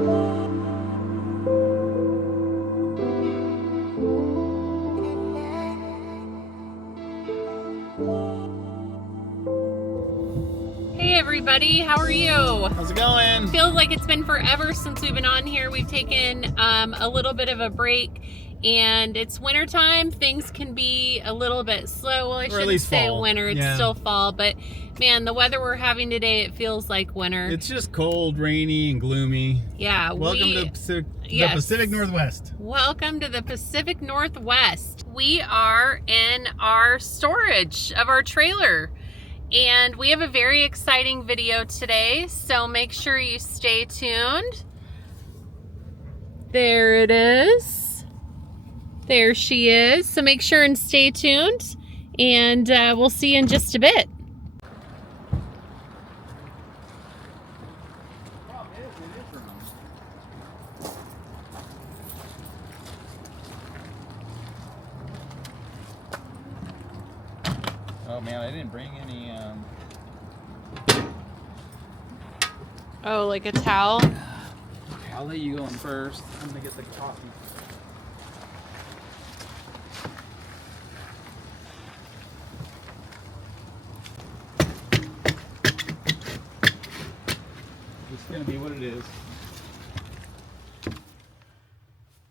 Hey everybody, how are you? How's it going? Feels like it's been forever since we've been on here. We've taken a little bit of a break, and it's winter time. Things can be a little bit slow. Well, I shouldn't say fall. winter, it's still fall, but man, the weather we're having today, it feels like winter. It's just cold, rainy, and gloomy. Yeah. Welcome to the Pacific Northwest. Welcome to the Pacific Northwest. We are in our storage of our trailer. And we have a very exciting video today, so make sure you stay tuned. There it is. There she is. So make sure and stay tuned, and we'll see you in just a bit. Oh man, I didn't bring any. Oh, like a towel? Okay, I'll let you go in first. I'm gonna get the coffee. It's gonna be what it is.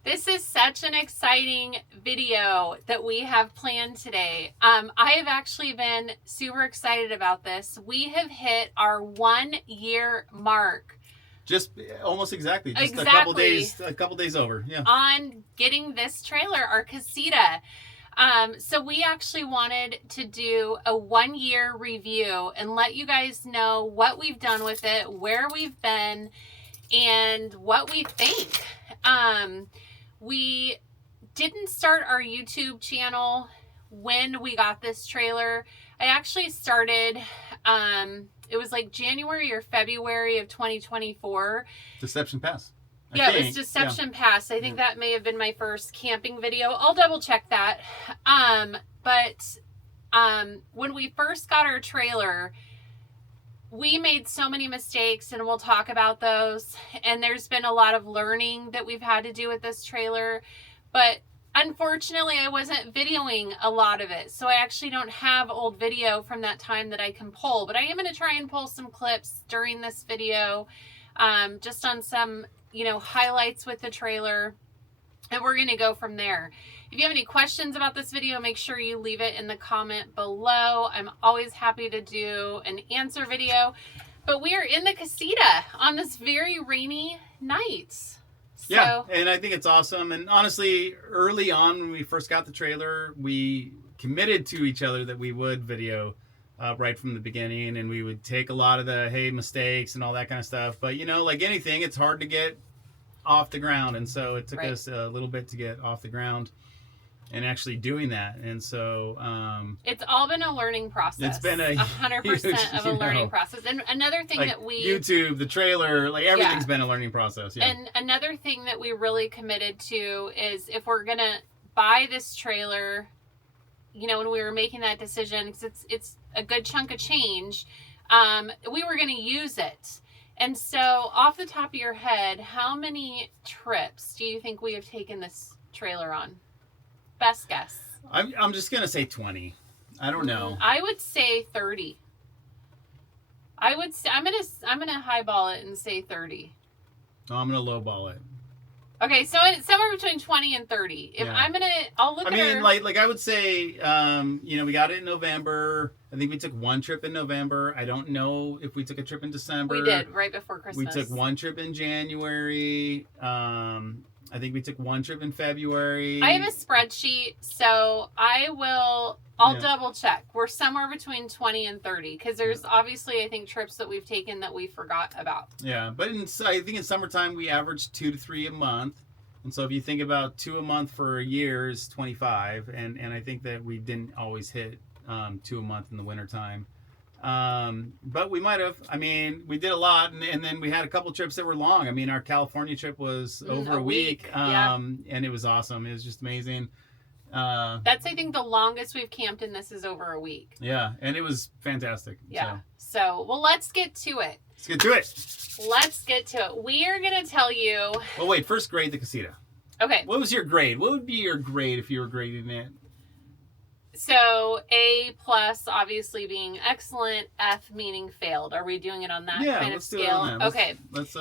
This is such an exciting video that we have planned today. I have actually been super excited about this. We have hit our 1 year mark. Just almost exactly. Just Exactly. a couple days over. Yeah. On getting this trailer, our Casita. So we actually wanted to do a 1 year review and let you guys know what we've done with it, where we've been, and what we think. We didn't start our YouTube channel when we got this trailer. I actually started, it was like January or February of 2024. Deception Pass. Yeah, it was Deception Pass. I think that may have been my first camping video. I'll double check that. But when we first got our trailer, we made so many mistakes, and we'll talk about those. And there's been a lot of learning that we've had to do with this trailer. But unfortunately, I wasn't videoing a lot of it. So I actually don't have old video from that time that I can pull. But I am going to try and pull some clips during this video, just on some, highlights with the trailer. And we're going to go from there. If you have any questions about this video, make sure you leave it in the comment below. I'm always happy to do an answer video. But we are in the Casita on this very rainy night. So, yeah, and I think it's awesome. And honestly, early on when we first got the trailer, we committed to each other that we would video right from the beginning. And we would take a lot of the, mistakes and all that kind of stuff. But, like anything, it's hard to get off the ground. And so it took us a little bit to get off the ground and actually doing that. And so it's all been a learning process. It's been 100% of a learning process. And another thing that we YouTube, the trailer, everything's been a learning process. Yeah. And another thing that we really committed to is if we're gonna buy this trailer, when we were making that decision, because it's a good chunk of change, we were gonna use it. And so off the top of your head, how many trips do you think we have taken this trailer on? Best guess. I'm just gonna say 20. I don't know. I would say 30. I'm gonna highball it and say 30. No, I'm gonna lowball it. Okay, so it's somewhere between 20 and 30. I'll look at her. like I would say, we got it in November. I think we took one trip in November. I don't know if we took a trip in December. We did, right before Christmas. We took one trip in January. I think we took one trip in February. I have a spreadsheet, so I'll double check. We're somewhere between 20 and 30, because there's obviously, I think, trips that we've taken that we forgot about. Yeah, but I think in summertime we averaged 2 to 3 a month. And so if you think about 2 a month for a year is 25. And I think that we didn't always hit 2 a month in the wintertime. But we might have. We did a lot, and then we had a couple trips that were long. Our California trip was over a week. Yeah. And it was awesome. It was just amazing. That's, I think, the longest we've camped in this is over a week. Yeah, and it was fantastic. Yeah. So, well, let's get to it. Let's get to it. Let's get to it. We are going to tell you. Well, wait. First, grade the Casita. Okay. What was your grade? What would be your grade if you were grading it? So, A+, obviously being excellent, F meaning failed. Are we doing it on that kind of scale? Do it on that. Okay. Let's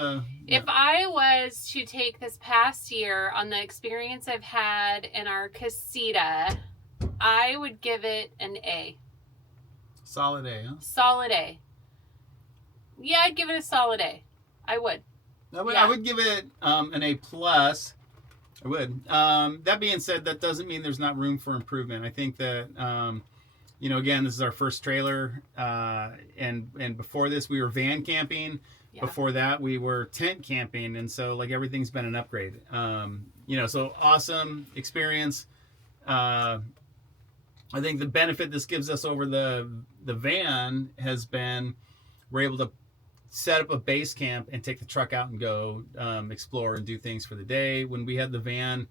If I was to take this past year on the experience I've had in our Casita, I would give it an A. Solid A, huh? Solid A. Yeah, I'd give it a solid A. I would. I would give it an A+. I would. That being said, that doesn't mean there's not room for improvement. I think that, again, this is our first trailer, and before this we were van camping. Yeah. Before that we were tent camping, and so like everything's been an upgrade. So awesome experience. I think the benefit this gives us over the van has been we're able to set up a base camp and take the truck out and go explore and do things for the day. When we had the van,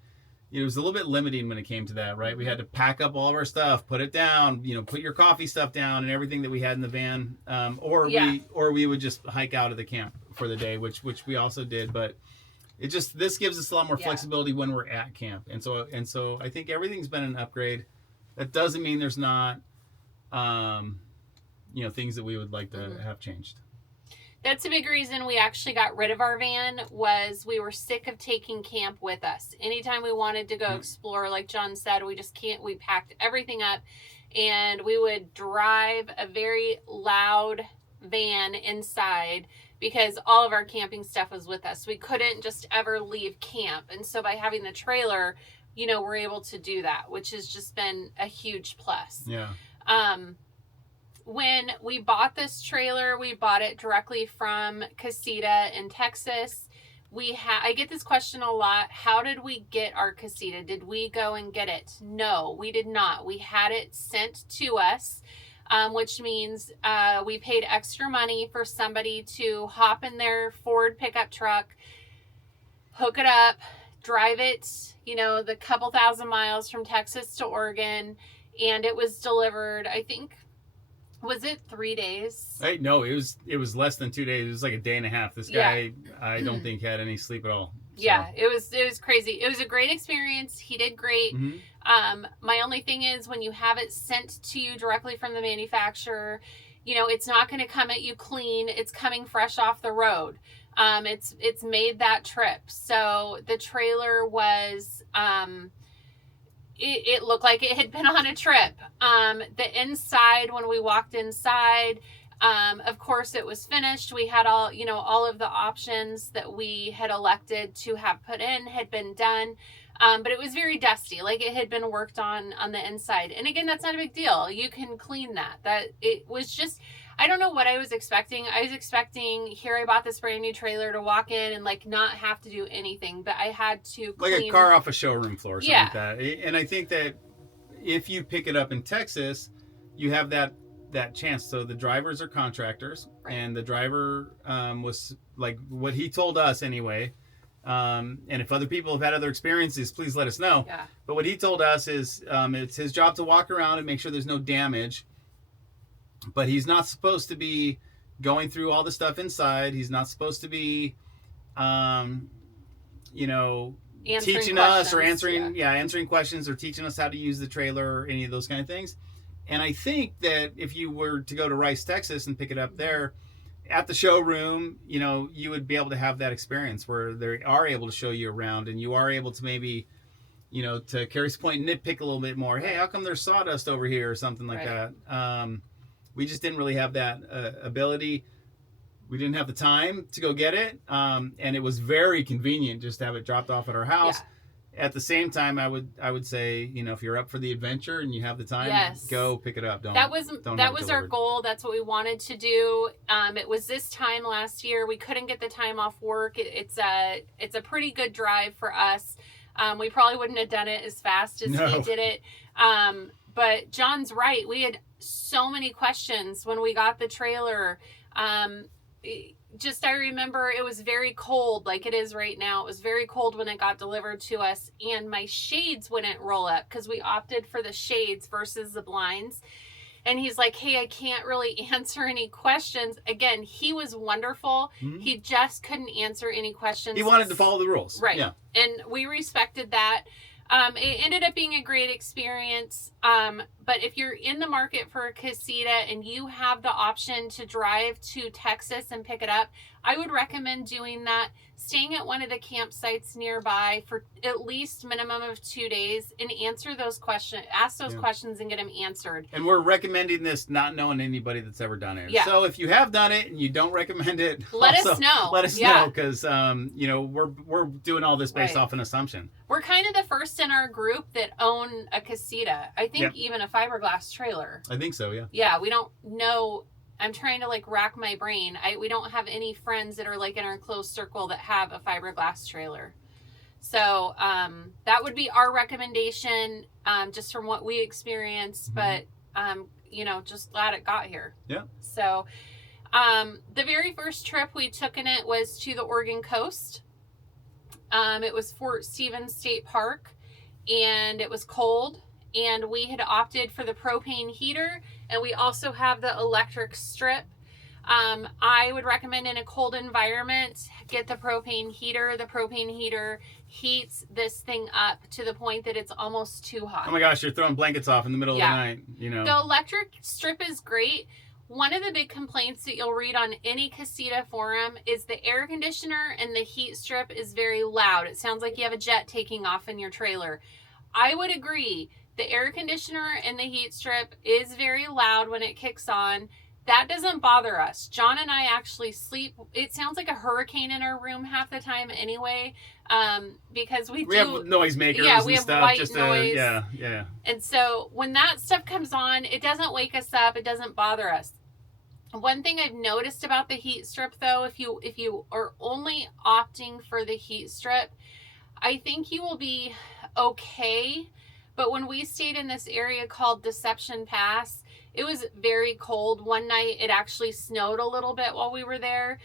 it was a little bit limiting when it came to that, right? We had to pack up all of our stuff, put it down, put your coffee stuff down and everything that we had in the van, or we would just hike out of the camp for the day, which we also did. But this gives us a lot more flexibility when we're at camp, and so I think everything's been an upgrade. That doesn't mean there's not things that we would like to have changed. That's a big reason we actually got rid of our van, was we were sick of taking camp with us. Anytime we wanted to go explore, like John said, we just can't. We packed everything up, and we would drive a very loud van inside because all of our camping stuff was with us. We couldn't just ever leave camp. And so by having the trailer, we're able to do that, which has just been a huge plus. Yeah. When we bought this trailer, we bought it directly from Casita in Texas. I get this question a lot. How did we get our Casita? Did we go and get it? No, we did not. We had it sent to us, which means we paid extra money for somebody to hop in their Ford pickup truck, hook it up, drive it, the couple thousand miles from Texas to Oregon, and it was delivered, I think. Was it 3 days? No, it was less than 2 days. It was like a day and a half. This guy, I don't think had any sleep at all. So. Yeah, it was crazy. It was a great experience. He did great. Mm-hmm. My only thing is when you have it sent to you directly from the manufacturer, it's not going to come at you clean. It's coming fresh off the road. It's made that trip. So the trailer was it looked like it had been on a trip. The inside, when we walked inside, of course it was finished. We had all of the options that we had elected to have put in had been done. But it was very dusty, like it had been worked on the inside. And again, that's not a big deal. You can clean that. It was just, I don't know what I was expecting. I was expecting, here I bought this brand new trailer to walk in and like not have to do anything, but I had to clean. Like a car off a showroom floor or something like that. And I think that if you pick it up in Texas, you have that chance. So the drivers are contractors, right. And the driver was like what he told us anyway. And if other people have had other experiences, please let us know. Yeah. But what he told us is it's his job to walk around and make sure there's no damage. But he's not supposed to be going through all the stuff inside. He's not supposed to be, teaching us or answering questions or teaching us how to use the trailer or any of those kind of things. And I think that if you were to go to Rice, Texas and pick it up there at the showroom, you would be able to have that experience where they are able to show you around and you are able to maybe, to Carrie's point, nitpick a little bit more. Hey, how come there's sawdust over here or something like that? We just didn't really have that ability. We didn't have the time to go get it. And it was very convenient just to have it dropped off at our house. Yeah. At the same time, I would say, if you're up for the adventure and you have the time, go pick it up. That was our goal. That's what we wanted to do. It was this time last year. We couldn't get the time off work. It's a pretty good drive for us. We probably wouldn't have done it as fast as he did it. But John's right. We had so many questions when we got the trailer. just I remember it was very cold, like it is right now. It was very cold when it got delivered to us, and my shades wouldn't roll up because we opted for the shades versus the blinds. And he's like, hey, I can't really answer any questions. Again, he was wonderful. Mm-hmm. He just couldn't answer any questions. He wanted to follow the rules. Right. Yeah. And we respected that. It ended up being a great experience. But if you're in the market for a Casita and you have the option to drive to Texas and pick it up, I would recommend doing that, staying at one of the campsites nearby for at least minimum of 2 days and answer those questions, ask those questions and get them answered. And we're recommending this not knowing anybody that's ever done it. Yeah. So if you have done it and you don't recommend it, let us know. Let us know, because we're doing all this based off an assumption. We're kind of the first in our group that own a Casita. I think even a fiberglass trailer. I think so, yeah. Yeah, we don't know. I'm trying to rack my brain. We don't have any friends that are in our close circle that have a fiberglass trailer. So that would be our recommendation, just from what we experienced. Mm-hmm. But just glad it got here. Yeah. So the very first trip we took in it was to the Oregon coast. It was Fort Stevens State Park, and it was cold. And we had opted for the propane heater, and we also have the electric strip. I would recommend in a cold environment, get the propane heater. The propane heater heats this thing up to the point that it's almost too hot. Oh my gosh, you're throwing blankets off in the middle of the night. The electric strip is great. One of the big complaints that you'll read on any Casita forum is the air conditioner and the heat strip is very loud. It sounds like you have a jet taking off in your trailer. I would agree. The air conditioner and the heat strip is very loud when it kicks on. That doesn't bother us. John and I actually sleep. It sounds like a hurricane in our room half the time anyway, because we have noisemakers and stuff. White noise. Yeah. And so when that stuff comes on, it doesn't wake us up. It doesn't bother us. One thing I've noticed about the heat strip, though, if you are only opting for the heat strip, I think you will be okay. But when we stayed in this area called Deception Pass, it was very cold. One night it actually snowed a little bit while we were there.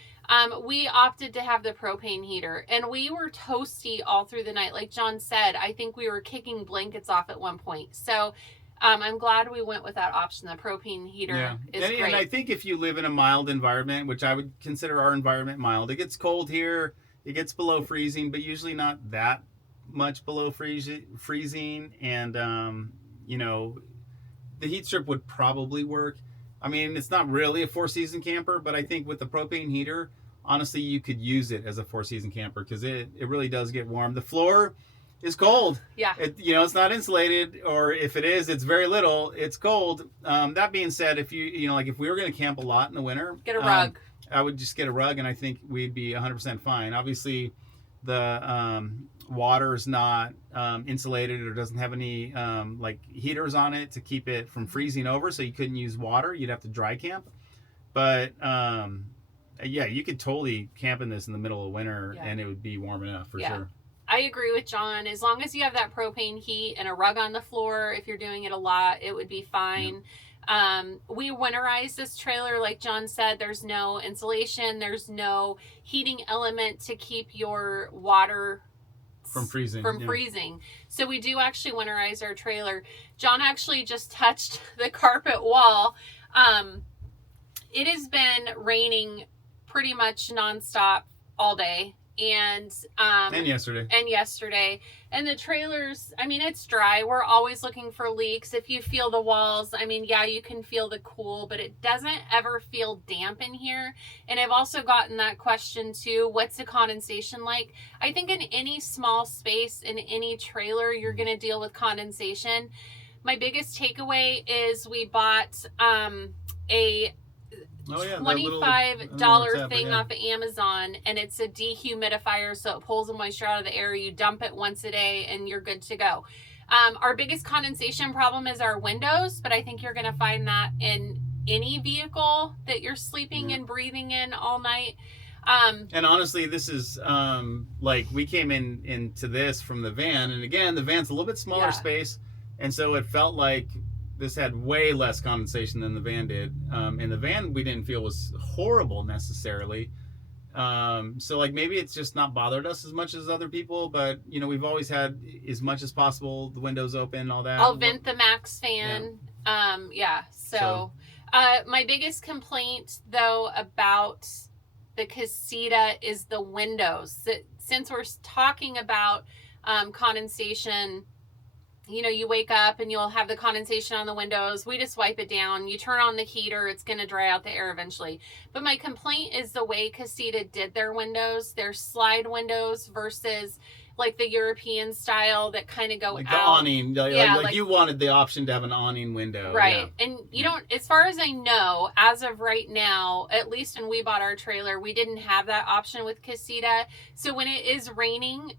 We opted to have the propane heater, and we were toasty all through the night. Like John said, I think we were kicking blankets off at one point. So I'm glad we went with that option. The propane heater is great. And I think if you live in a mild environment, which I would consider our environment mild, it gets cold here, it gets below freezing, but usually not that much below freezing, and the heat strip would probably work. I mean, it's not really a 4-season camper, but I think with the propane heater, honestly, you could use it as a 4-season camper because it really does get warm. The floor is cold. Yeah. It's not insulated, or if it is, it's very little. It's cold. That being said, if if we were going to camp a lot in the winter, get a rug. I would just get a rug, and I think we'd be 100% fine. Obviously, the water is not insulated or doesn't have any heaters on it to keep it from freezing over, so you couldn't use water. You'd have to dry camp. But you could totally camp in this in the middle of winter, and it would be warm enough for sure. I agree with John. As long as you have that propane heat and a rug on the floor, if you're doing it a lot, it would be fine. Yeah. We winterized this trailer, like John said. There's no insulation. There's no heating element to keep your water from freezing. Freezing. So we do actually winterize our trailer. John actually just touched the carpet wall. It has been raining pretty much nonstop all day. And yesterday. And the trailers, I mean, it's dry. We're always looking for leaks. If you feel the walls, I mean, you can feel the cool, but it doesn't ever feel damp in here. And I've also gotten that question too. What's the condensation like? I think in any small space, in any trailer, you're going to deal with condensation. My biggest takeaway is we bought a $25 thing off of Amazon, and it's a dehumidifier, so it pulls the moisture out of the air. You dump it once a day and you're good to go. Our biggest condensation problem is our windows, but I think you're going to find that in any vehicle that you're sleeping and breathing in all night. And honestly, this is we came into this from the van, and again, the van's a little bit smaller space, and so it felt like this had way less condensation than the van did. And the van we didn't feel was horrible necessarily. So like maybe it's just not bothered us as much as other people, but you know, we've always had as much as possible the windows open, all that. I'll vent the max fan. Yeah. So my biggest complaint though about the Casita is the windows. Since we're talking about condensation, you know, you wake up and you'll have the condensation on the windows. We just wipe it down. You turn on the heater, it's going to dry out the air eventually. But my complaint is the way Casita did their windows, their slide windows versus like the European style that kind of go like out. the awning. Like you wanted the option to have an awning window. Right. Yeah. And you don't, as far as I know, as of right now, at least when we bought our trailer, we didn't have that option with Casita. So when it is raining,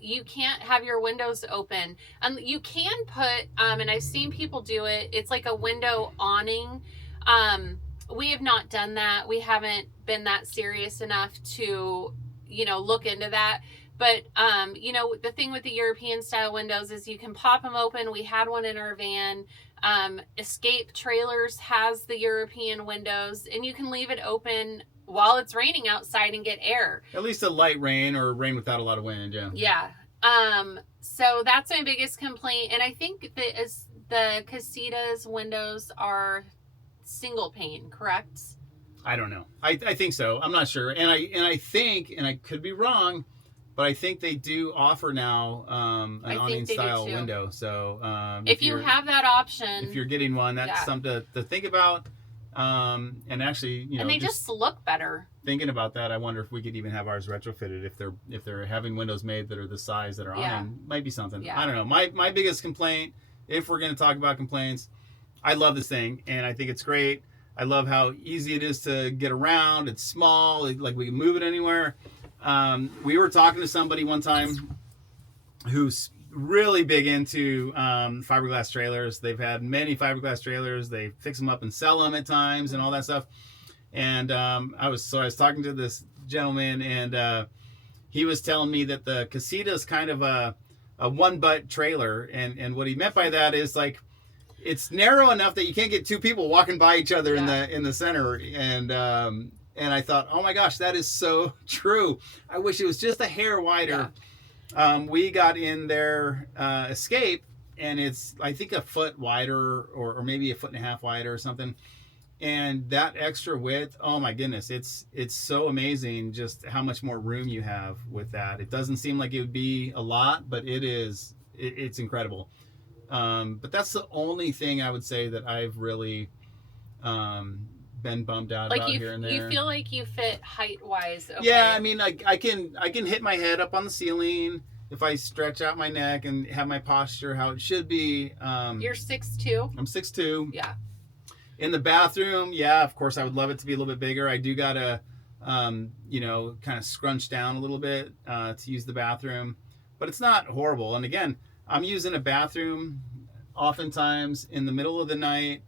you can't have your windows open. You can put, and I've seen people do it, it's like a window awning. We have not done that. We haven't been that serious enough to, you know, look into that. But, you know, the thing with the European style windows is you can pop them open. We had one in our van. Escape Trailers has the European windows, and you can leave it open while it's raining outside and get air. At least a light rain or rain without a lot of wind, yeah. Yeah. So that's my biggest complaint. And I think that the Casita's windows are single pane, correct? I don't know. I think so. I'm not sure. And I think, and I could be wrong, but I think they do offer now an awning style window. So if you have that option, if you're getting one, that's something to think about. And actually, you know, and they just look better. Thinking about that, I wonder if we could even have ours retrofitted if they're having windows made that are the size that are awning. Might be something. Yeah. I don't know. My biggest complaint, if we're going to talk about complaints, I love this thing and I think it's great. I love how easy it is to get around. It's small, like we can move it anywhere. We were talking to somebody one time who's really big into fiberglass trailers. They've had many fiberglass trailers. They fix them up and sell them at times and all that stuff. And I was talking to this gentleman, and he was telling me that the Casita is kind of a one butt trailer, and what he meant by that is like it's narrow enough that you can't get two people walking by each other in the center. And I thought, oh my gosh, that is so true. I wish it was just a hair wider. Yeah. We got in their Escape, and it's, I think, a foot wider or maybe a foot and a half wider or something. And that extra width, oh my goodness, it's so amazing just how much more room you have with that. It doesn't seem like it would be a lot, but it's incredible. But that's the only thing I would say that I've really been bummed out about here and there. You feel like you fit height wise. Okay. Yeah, I mean, I can hit my head up on the ceiling if I stretch out my neck and have my posture how it should be. You're 6'2". I'm 6'2". Yeah. In the bathroom, yeah, of course, I would love it to be a little bit bigger. I do gotta, you know, kind of scrunch down a little bit to use the bathroom, but it's not horrible. And again, I'm using a bathroom oftentimes in the middle of the night.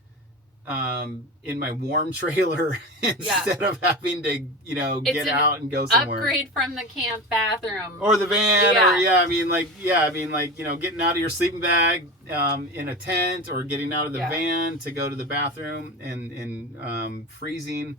In my warm trailer instead of having to, you know, get out and go somewhere. Upgrade from the camp bathroom or the van, or you know, getting out of your sleeping bag in a tent, or getting out of the van to go to the bathroom and freezing.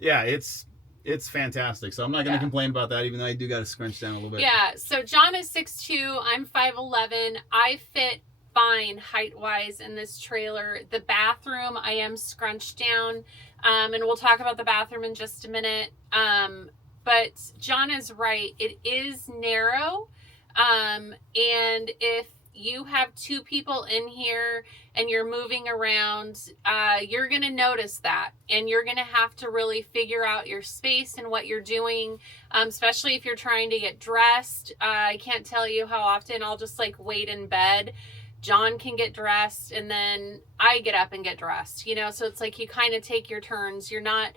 It's fantastic. So I'm not going to complain about that, even though I do got to scrunch down a little bit. Yeah. So John is 6'2". I'm 5'11". I fit fine height wise in this trailer. The bathroom, I am scrunched down, and we'll talk about the bathroom in just a minute. But John is right, it is narrow, and if you have two people in here and you're moving around, you're gonna notice that, and you're gonna have to really figure out your space and what you're doing, especially if you're trying to get dressed. I can't tell you how often I'll just like wait in bed. John can get dressed, and then I get up and get dressed, you know, so it's like you kind of take your turns. You're not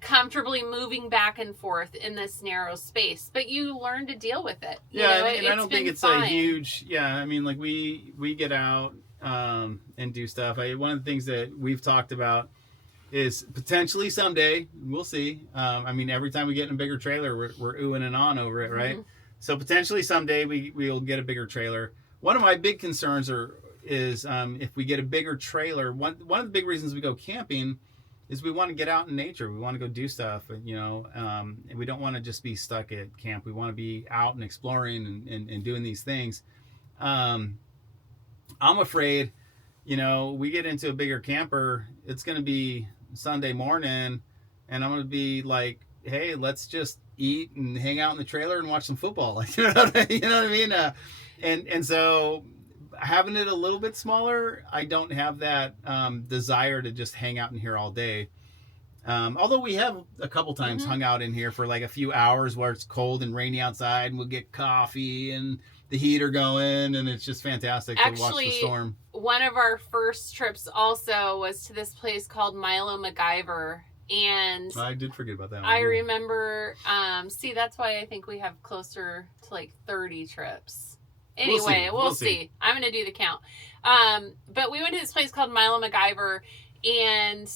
comfortably moving back and forth in this narrow space, but you learn to deal with it. And I don't think it's a huge, I mean, like we get out and do stuff. One of the things that we've talked about is potentially someday, we'll see. I mean, every time we get in a bigger trailer, we're oohing and on over it, right? Mm-hmm. So potentially someday we'll get a bigger trailer. One of my big concerns is if we get a bigger trailer, one of the big reasons we go camping is we want to get out in nature. We want to go do stuff, you know, and we don't want to just be stuck at camp. We want to be out and exploring and doing these things. I'm afraid, you know, we get into a bigger camper, it's going to be Sunday morning, and I'm going to be like, hey, let's just eat and hang out in the trailer and watch some football. Like, you know what I mean? And so having it a little bit smaller, I don't have that desire to just hang out in here all day. Although we have a couple times hung out in here for like a few hours where it's cold and rainy outside, and we'll get coffee and the heater going, and it's just fantastic to watch the storm. One of our first trips also was to this place called Milo MacGyver. And I did forget about that one. I remember, that's why I think we have closer to like 30 trips. Anyway, we'll see. I'm going to do the count. But we went to this place called Milo MacGyver, and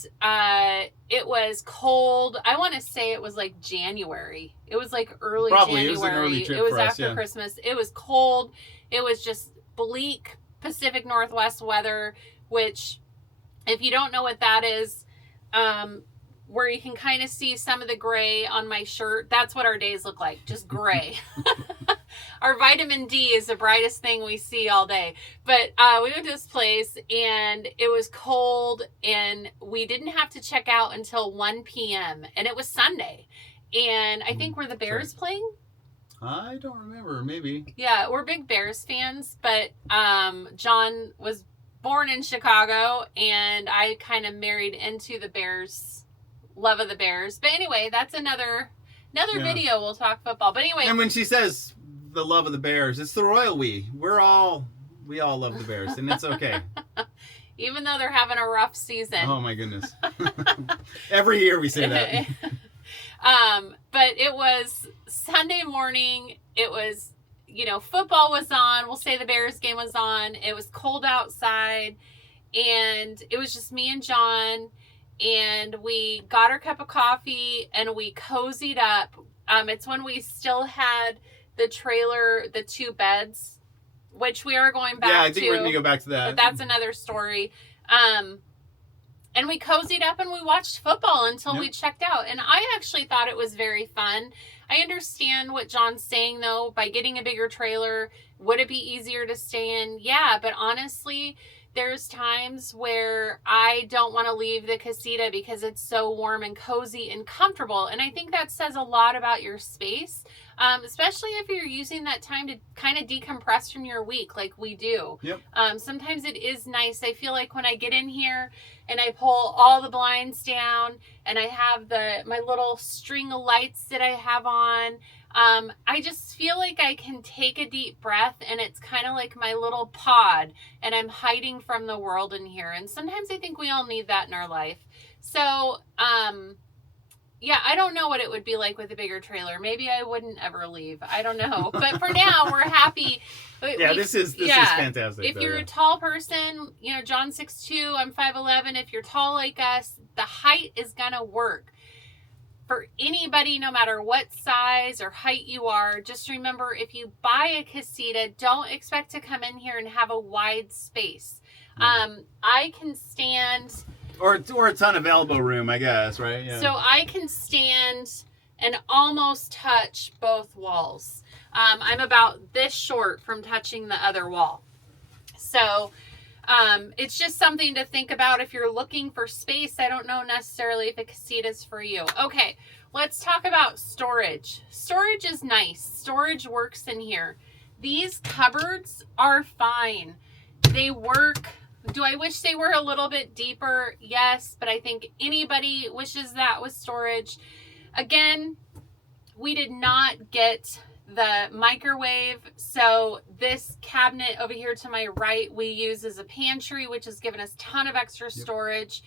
it was cold. I want to say it was like January. It was like early January. It was an early trip It was for us, after Christmas. It was cold. It was just bleak Pacific Northwest weather, which, if you don't know what that is, where you can kind of see some of the gray on my shirt. That's what our days look like, just gray. Our vitamin D is the brightest thing we see all day. But we went to this place, and it was cold, and we didn't have to check out until 1 p.m. And it was Sunday. And I think, were the Bears playing? I don't remember. Maybe. Yeah, we're big Bears fans, but John was born in Chicago, and I kind of married into the Bears, love of the Bears. But anyway, that's another video. We'll talk football. But anyway. And when she says the love of the Bears, it's the royal we. We all love the Bears, and it's okay. Even though they're having a rough season. Oh my goodness. Every year we say that. But it was Sunday morning. It was, you know, football was on. We'll say the Bears game was on. It was cold outside, and it was just me and John, and we got our cup of coffee and we cozied up. It's when we still had the trailer, the 2 beds, which we are going back to. Yeah, I think we're going to go back to that. But that's another story. And we cozied up and we watched football until we checked out. And I actually thought it was very fun. I understand what John's saying, though. By getting a bigger trailer, would it be easier to stay in? Yeah, but honestly, there's times where I don't want to leave the Casita because it's so warm and cozy and comfortable. And I think that says a lot about your space, especially if you're using that time to kind of decompress from your week like we do. Yep. Sometimes it is nice. I feel like when I get in here and I pull all the blinds down and I have my little string of lights that I have on, I just feel like I can take a deep breath, and it's kind of like my little pod, and I'm hiding from the world in here. And sometimes I think we all need that in our life. So, yeah, I don't know what it would be like with a bigger trailer. Maybe I wouldn't ever leave. I don't know. But for now, we're happy. Yeah, this is fantastic. If you're a tall person, you know, John's 6'2", I'm 5'11". If you're tall like us, the height is going to work. For anybody, no matter what size or height you are, just remember, if you buy a Casita, don't expect to come in here and have a wide space. I can stand... Or a ton of elbow room, I guess, right? Yeah. So I can stand and almost touch both walls. I'm about this short from touching the other wall. So... it's just something to think about if you're looking for space. I don't know necessarily if a Casita is for you. Okay, let's talk about storage. Storage is nice. Storage works in here. These cupboards are fine. They work. Do I wish they were a little bit deeper? Yes, but I think anybody wishes that with storage. Again, we did not get the microwave, so this cabinet over here to my right we use as a pantry, which has given us a ton of extra storage.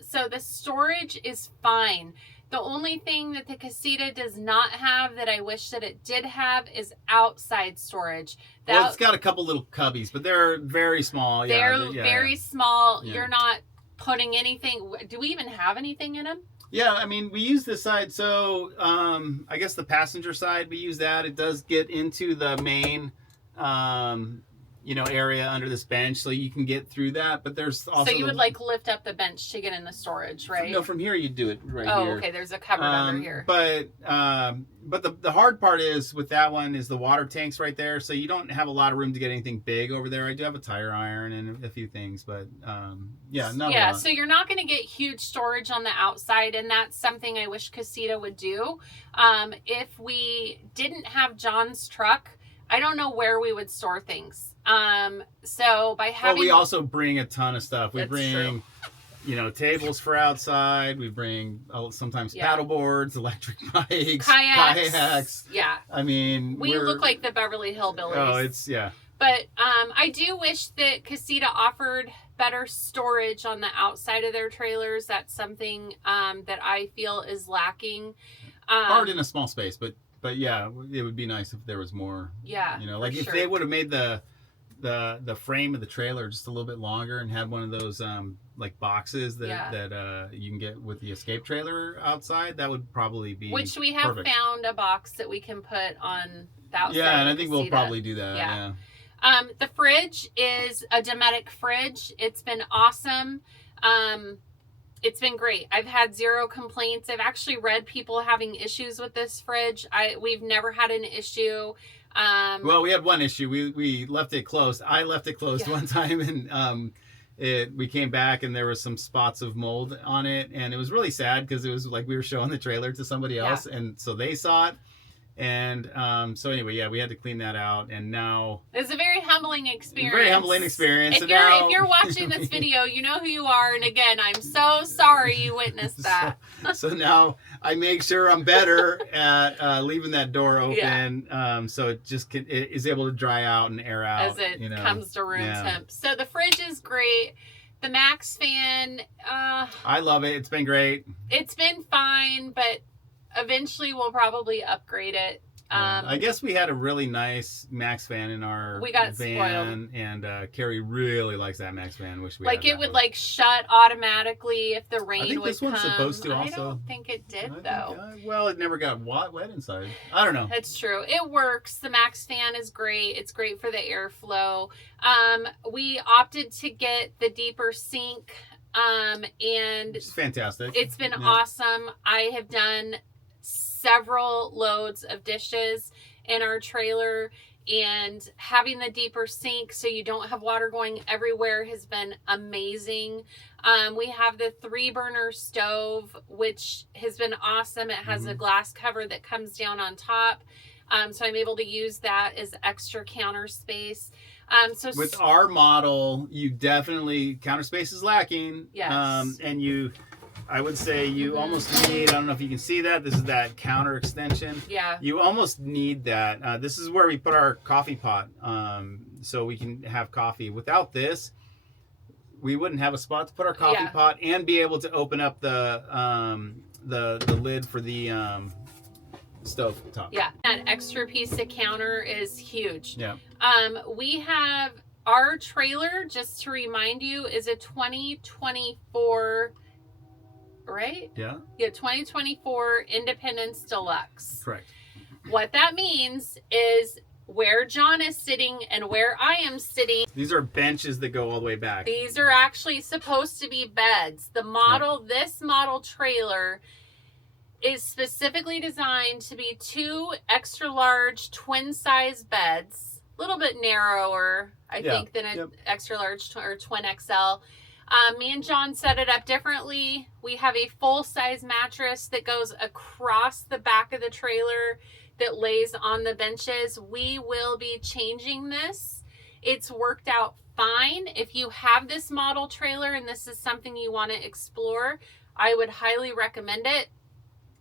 So the storage is fine. The only thing that the Casita does not have that I wish that it did have is outside storage. Well, it's got a couple little cubbies, but they're very small. They're very small. You're not putting anything. Do we even have anything in them? Yeah, I mean, we use this side, so I guess the passenger side, we use that. It does get into the main area under this bench, so you can get through that. But there's also so you would like lift up the bench to get in the storage, right? No, from here you do it right here. Oh, okay. There's a cupboard under here. But the hard part is with that one is the water tanks right there, so you don't have a lot of room to get anything big over there. I do have a tire iron and a few things, but not a lot. So you're not going to get huge storage on the outside, and that's something I wish Casita would do. If we didn't have John's truck, I don't know where we would store things. So by having, we also bring a ton of stuff. We bring, true. Tables for outside. We bring sometimes paddle boards, electric bikes, kayaks. Yeah. I mean, we look like the Beverly Hillbillies. Oh, it's But I do wish that Casita offered better storage on the outside of their trailers. That's something that I feel is lacking. Hard in a small space, but yeah, it would be nice if there was more. Yeah. Like if they would have made the frame of the trailer just a little bit longer and had one of those like boxes that you can get with the escape trailer outside, that would probably be which we have perfect. Found a box that we can put on the outside. Yeah, and I think we'll probably do that. Yeah. The fridge is a Dometic fridge. It's been awesome. It's been great. I've had zero complaints. I've actually read people having issues with this fridge. We've never had an issue. Well, we had one issue. We left it closed. I left it closed one time, and we came back and there was some spots of mold on it, and it was really sad because it was like we were showing the trailer to somebody else, and so they saw it. And so anyway, we had to clean that out, and now it's a very humbling experience. Very humbling experience. If you're watching this video, you know who you are, and again, I'm so sorry you witnessed that. So now I make sure I'm better at leaving that door open, so it just it is able to dry out and air out as it comes to room temp. So the fridge is great. The Max fan, I love it. It's been great. It's been fine, but eventually we'll probably upgrade it. I guess we had a really nice Max fan in our van, spoiled. And Carrie really likes that Max fan. Wish we like had it would like shut automatically if the rain would come. I think this one's supposed to also. I don't think it did though. Well, it never got wet inside. I don't know. That's true. It works. The Max fan is great. It's great for the airflow. We opted to get the deeper sink, and it's fantastic. It's been awesome. I have done several loads of dishes in our trailer, and having the deeper sink so you don't have water going everywhere has been amazing. We have the 3-burner stove, which has been awesome. It has a glass cover that comes down on top, so I'm able to use that as extra counter space. So with our model, you definitely counter space is lacking. Yes. And I would say you almost need, I don't know if you can see that. This is that counter extension. Yeah. You almost need that. This is where we put our coffee pot, so we can have coffee. Without this, we wouldn't have a spot to put our coffee pot and be able to open up the lid for the stove top. Yeah. That extra piece of counter is huge. Yeah. We have our trailer, just to remind you, is a 2024, right? Yeah. Yeah, 2024 Independence Deluxe. Correct. What that means is where John is sitting and where I am sitting. These are benches that go all the way back. These are actually supposed to be beds. The model, this model trailer is specifically designed to be 2 extra large twin size beds. A little bit narrower, I think, than an extra large or twin XL. Me and John set it up differently. We have a full-size mattress that goes across the back of the trailer that lays on the benches. We will be changing this. It's worked out fine. If you have this model trailer and this is something you want to explore, I would highly recommend it.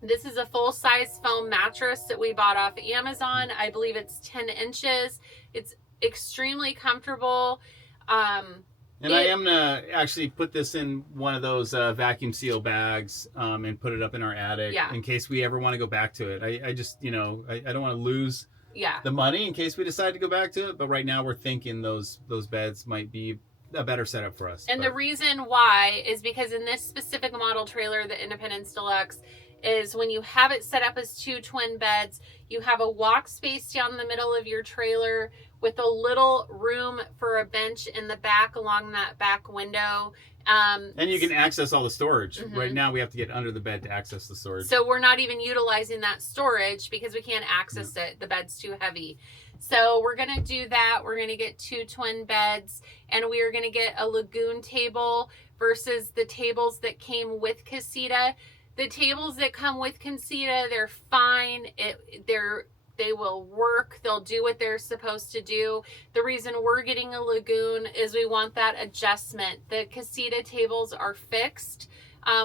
This is a full-size foam mattress that we bought off Amazon. I believe it's 10 inches. It's extremely comfortable. And I am going to actually put this in one of those vacuum seal bags and put it up in our attic in case we ever want to go back to it. I just, I don't want to lose the money in case we decide to go back to it. But right now we're thinking those beds might be a better setup for us. And the reason why is because in this specific model trailer, the Independence Deluxe, is when you have it set up as 2 twin beds, you have a walk space down the middle of your trailer with a little room for a bench in the back along that back window. And you can access all the storage. Mm-hmm. Right now we have to get under the bed to access the storage. So we're not even utilizing that storage because we can't access it. The bed's too heavy. So we're going to do that. We're going to get 2 twin beds, and we are going to get a lagoon table versus the tables that came with Casita. The tables that come with Casita, they're fine. They will work. They'll do what they're supposed to do. The reason we're getting a lagoon is we want that adjustment. The Casita tables are fixed,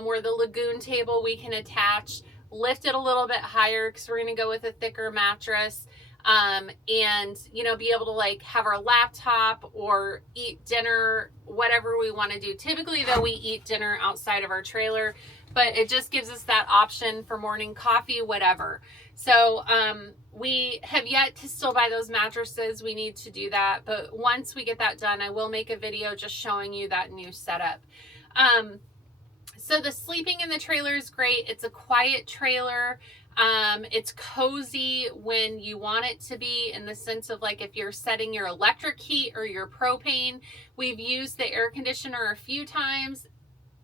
where the lagoon table we can attach, lift it a little bit higher because we're going to go with a thicker mattress, and, you know, be able to like have our laptop or eat dinner, whatever we want to do. Typically, though, we eat dinner outside of our trailer, but it just gives us that option for morning coffee, whatever. So we have yet to still buy those mattresses. We need to do that. But once we get that done, I will make a video just showing you that new setup. So the sleeping in the trailer is great. It's a quiet trailer. It's cozy when you want it to be, in the sense of like if you're setting your electric heat or your propane. We've used the air conditioner a few times.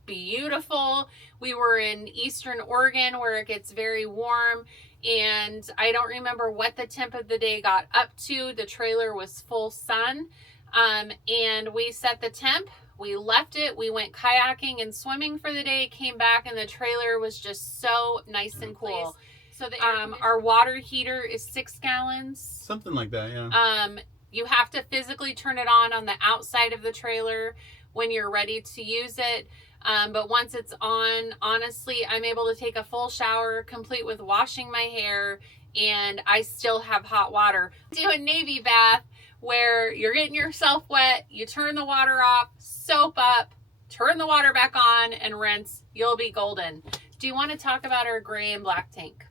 Beautiful. We were in Eastern Oregon where it gets very warm, and I don't remember what the temp of the day got up to. The trailer was full sun, and we set the temp. We left it. We went kayaking and swimming for the day, came back, and the trailer was just so nice and cool. So the our water heater is 6 gallons. Something like that, yeah. You have to physically turn it on the outside of the trailer when you're ready to use it. But once it's on, honestly, I'm able to take a full shower, complete with washing my hair, and I still have hot water. Do a Navy bath where you're getting yourself wet, you turn the water off, soap up, turn the water back on, and rinse. You'll be golden. Do you want to talk about our gray and black tank?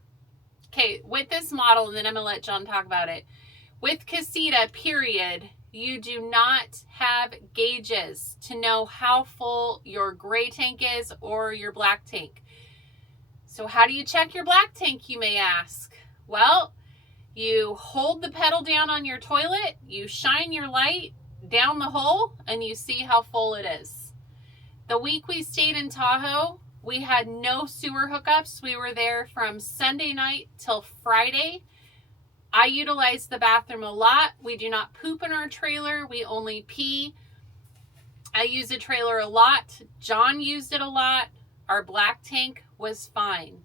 Okay, with this model, and then I'm going to let John talk about it. With Casita, period, you do not have gauges to know how full your gray tank is or your black tank. So how do you check your black tank, you may ask? Well, you hold the pedal down on your toilet, you shine your light down the hole, and you see how full it is. The week we stayed in Tahoe, we had no sewer hookups. We were there from Sunday night till Friday. I utilize the bathroom a lot. We do not poop in our trailer. We only pee. I use the trailer a lot. John used it a lot. Our black tank was fine.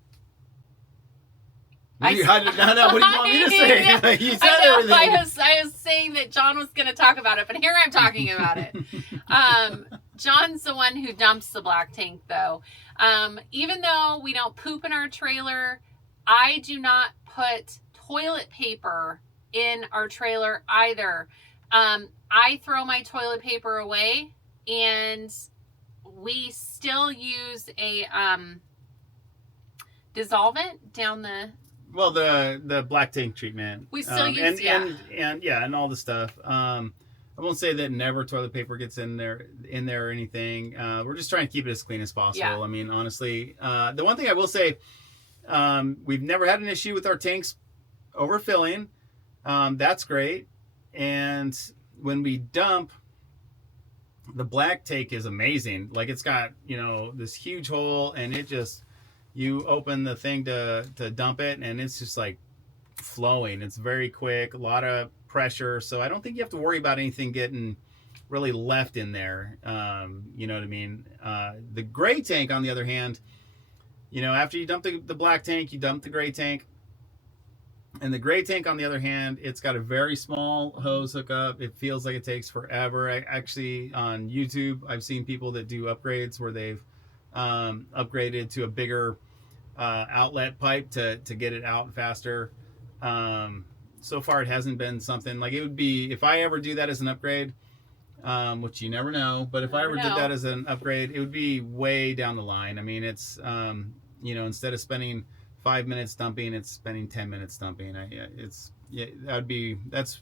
What do you want me to say? You said everything. I was saying that John was going to talk about it, but here I'm talking about it. John's the one who dumps the black tank, though. Even though we don't poop in our trailer, I do not put toilet paper in our trailer either. I throw my toilet paper away, and we still use a dissolvent down the... Well, the black tank treatment. We still use, and all the stuff. I won't say that never toilet paper gets in there or anything. We're just trying to keep it as clean as possible. Yeah. I mean, honestly, the one thing I will say, we've never had an issue with our tanks overfilling. That's great. And when we dump, the black tank is amazing. Like, it's got, this huge hole, and it just, you open the thing to dump it, and it's just like flowing. It's very quick, a lot of pressure. So I don't think you have to worry about anything getting really left in there. You know what I mean? The gray tank, on the other hand, after you dump the black tank, you dump the gray tank. And the gray tank, on the other hand, it's got a very small hose hookup. It feels like it takes forever. I actually, on YouTube, I've seen people that do upgrades where they've upgraded to a bigger outlet pipe to get it out faster. So far, it hasn't been something like it would be if I ever do that as an upgrade, which you never know. But if I ever did that as an upgrade, it would be way down the line. I mean, it's instead of spending 5 minutes dumping, it's spending 10 minutes dumping. That's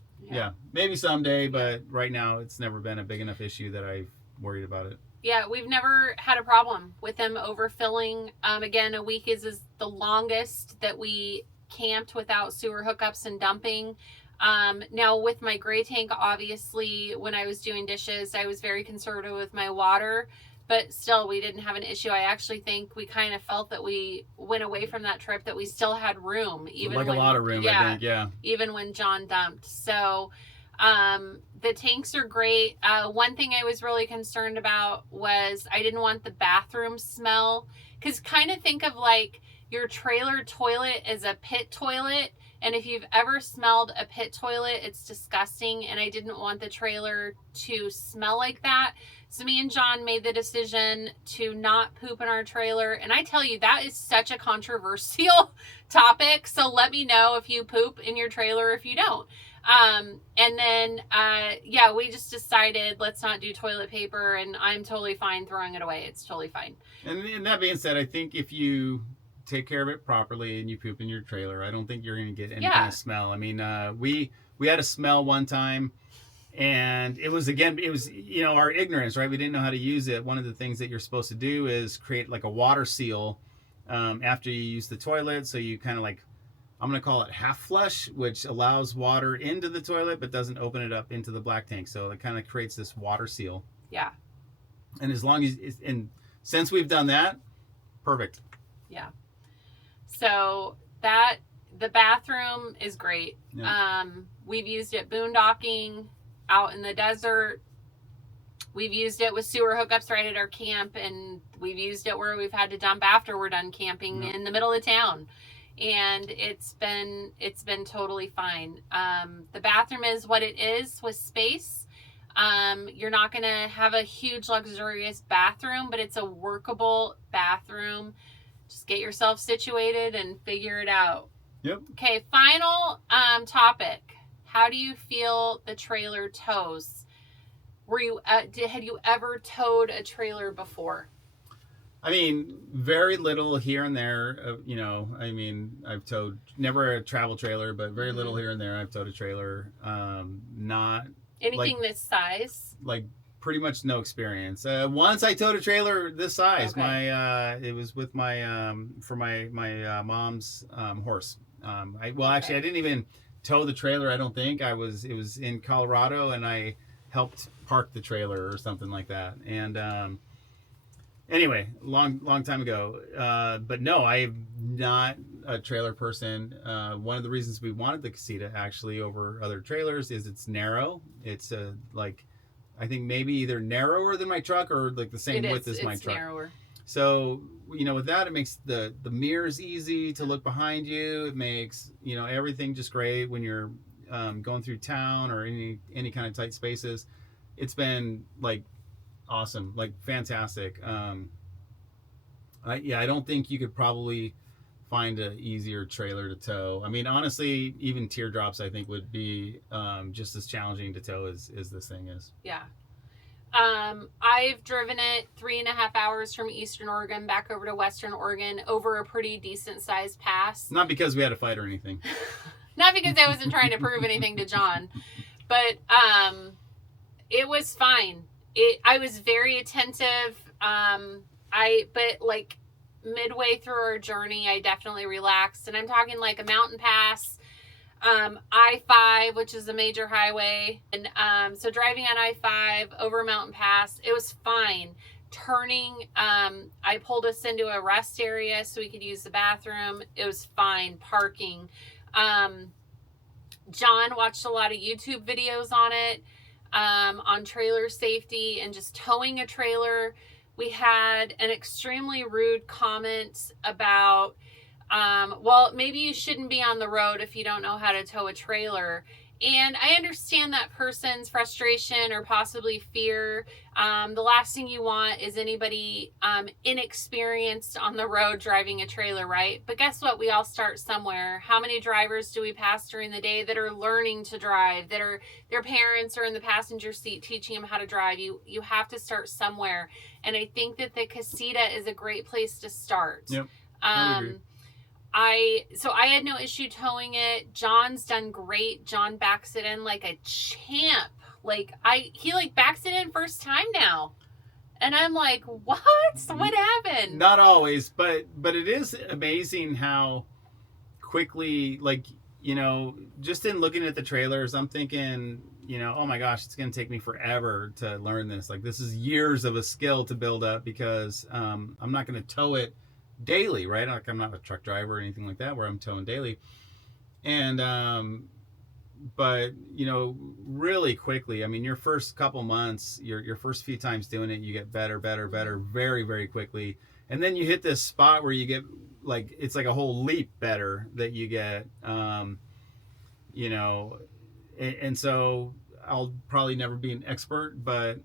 maybe someday, but right now it's never been a big enough issue that I've worried about it. Yeah, we've never had a problem with them overfilling. Again, a week is the longest that we camped without sewer hookups and dumping. Now with my gray tank, obviously when I was doing dishes, I was very conservative with my water, but still we didn't have an issue. I actually think we kind of felt that we went away from that trip that we still had room, even like when, a lot of room, yeah, I think, yeah. even when John dumped. So the tanks are great. One thing I was really concerned about was I didn't want the bathroom smell, because kind of think of like your trailer toilet as a pit toilet. And if you've ever smelled a pit toilet, it's disgusting. And I didn't want the trailer to smell like that. So me and John made the decision to not poop in our trailer. And I tell you, that is such a controversial topic. So let me know if you poop in your trailer, if you don't. And then, yeah, we just decided let's not do toilet paper, and I'm totally fine throwing it away. It's totally fine. And that being said, I think if you take care of it properly and you poop in your trailer, I don't think you're going to get any kind of smell. I mean, we had a smell one time, and it was, you know, our ignorance, right? We didn't know how to use it. One of the things that you're supposed to do is create like a water seal after you use the toilet. So you kind of like, I'm going to call it half flush, which allows water into the toilet but doesn't open it up into the black tank. So it kind of creates this water seal. Yeah. And as long as, and since we've done that, perfect. Yeah. So that, the bathroom is great. Yeah. We've used it boondocking, out in the desert. We've used it with sewer hookups right at our camp, and we've used it where we've had to dump after we're done camping in the middle of town. And it's been totally fine. The bathroom is what it is with space. You're not going to have a huge luxurious bathroom, but it's a workable bathroom. Just get yourself situated and figure it out. Yep. Okay, final topic. How do you feel the trailer tows? Were you had you ever towed a trailer before? I mean, very little here and there. You know, I mean, I've towed, never a travel trailer, but very little here and there. I've towed a trailer. Not anything like, this size. Like pretty much no experience. Once I towed a trailer this size. Okay. It was with my for my mom's horse. I didn't even tow the trailer. I don't think it was in Colorado, and I helped park the trailer or something like that. And anyway, long time ago. But no, I'm not a trailer person. One of the reasons we wanted the Casita actually over other trailers is it's narrow. It's like, I think maybe either narrower than my truck or like the same width as my truck. Narrower. So, you know, with that, it makes the mirrors easy to look behind you. It makes, you know, everything just great when you're going through town or any kind of tight spaces. It's been like awesome, like fantastic. I don't think you could probably find an easier trailer to tow. I mean, honestly, even teardrops I think would be just as challenging to tow as this thing is. Yeah. I've driven it 3.5 hours from Eastern Oregon back over to Western Oregon over a pretty decent sized pass. Not because we had a fight or anything. Not because I wasn't trying to prove anything to John, but it was fine. I was very attentive. But like midway through our journey, I definitely relaxed, and I'm talking like a mountain pass, I-5, which is a major highway, and so driving on I-5 over a mountain pass, it was fine. Turning, I pulled us into a rest area so we could use the bathroom. It was fine. Parking. John watched a lot of YouTube videos on it, on trailer safety and just towing a trailer. We had an extremely rude comment about, well, maybe you shouldn't be on the road if you don't know how to tow a trailer. And I understand that person's frustration or possibly fear. The last thing you want is anybody inexperienced on the road driving a trailer, right? But guess what? We all start somewhere. How many drivers do we pass during the day that are learning to drive, that are their parents are in the passenger seat teaching them how to drive? You have to start somewhere. And I think that the Casita is a great place to start. Yep. So I had no issue towing it. John's done great. John backs it in like a champ. He backs it in first time now. And I'm like, what? What happened? Not always, but it is amazing how quickly, like, you know, just in looking at the trailers, I'm thinking, you know, oh my gosh, it's going to take me forever to learn this. Like, this is years of a skill to build up, because I'm not going to tow it daily, right? Like, I'm not a truck driver or anything like that where I'm towing daily. And but you know, really quickly, I mean, your first couple months, your first few times doing it, you get better very, very quickly. And then you hit this spot where you get like, it's like a whole leap better that you get. You know, and so I'll probably never be an expert, but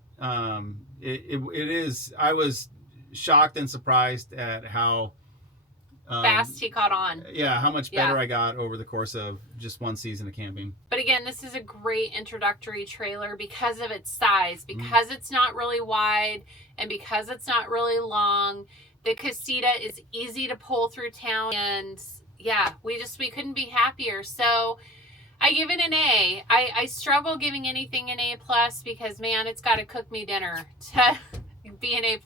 it is, I was shocked and surprised at how fast he caught on. Yeah, how much better I got over the course of just one season of camping. But again, this is a great introductory trailer because of its size, because it's not really wide, and because it's not really long. The Casita is easy to pull through town, and yeah, we couldn't be happier. So I give it an A. I struggle giving anything an A+, because man, it's got to cook me dinner to be an A+.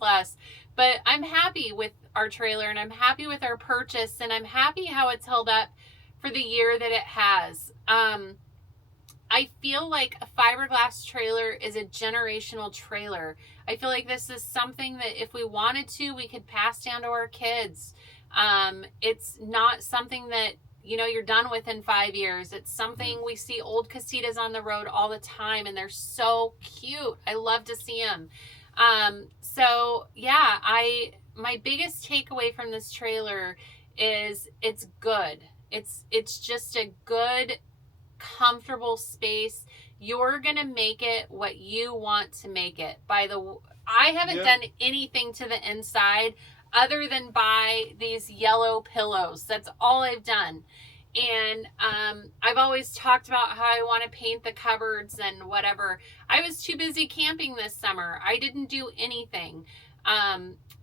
But I'm happy with our trailer, and I'm happy with our purchase, and I'm happy how it's held up for the year that it has. I feel like a fiberglass trailer is a generational trailer. I feel like this is something that if we wanted to, we could pass down to our kids. It's not something that, you know, you're done with in 5 years. It's something, we see old Casitas on the road all the time, and they're so cute. I love to see them. So yeah, my biggest takeaway from this trailer is it's good. It's just a good, comfortable space. You're going to make it what you want to make it. I haven't done anything to the inside other than buy these yellow pillows. That's all I've done. And I've always talked about how I want to paint the cupboards and whatever. I was too busy camping this summer. I didn't do anything.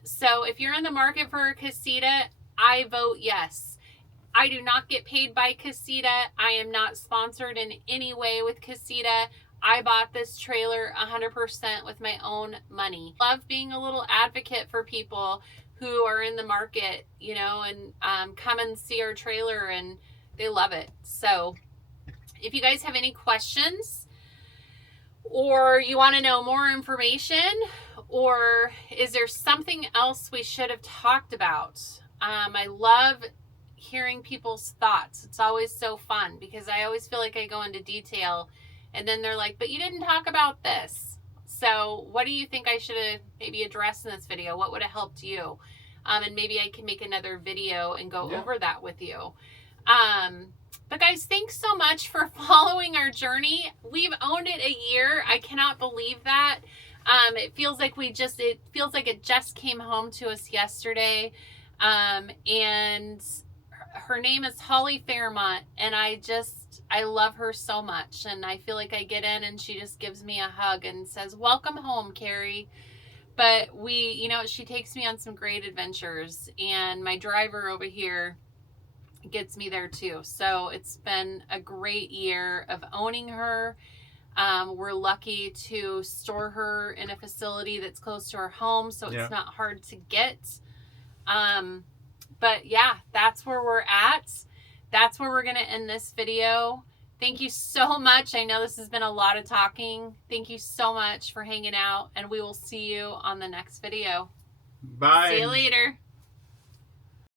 So if you're in the market for a Casita, I vote yes. I do not get paid by Casita. I am not sponsored in any way with Casita. I bought this trailer 100% with my own money. Love being a little advocate for people who are in the market, you know, and come and see our trailer, and they love it. So if you guys have any questions, or you want to know more information, or is there something else we should have talked about? I love hearing people's thoughts. It's always so fun, because I always feel like I go into detail, and then they're like, but you didn't talk about this. So what do you think I should have maybe addressed in this video? What would have helped you? And maybe I can make another video and go over that with you. But guys, thanks so much for following our journey. We've owned it a year. I cannot believe that. It feels like it just came home to us yesterday. And her name is Holly Fairmont, and I love her so much. And I feel like I get in and she just gives me a hug and says, welcome home, Carrie. But you know, she takes me on some great adventures, and my driver over here gets me there too. So it's been a great year of owning her. We're lucky to store her in a facility that's close to our home, so it's not hard to get. But yeah, that's where we're at. That's where we're going to end this video. Thank you so much. I know this has been a lot of talking. Thank you so much for hanging out, and we will see you on the next video. Bye. See you later.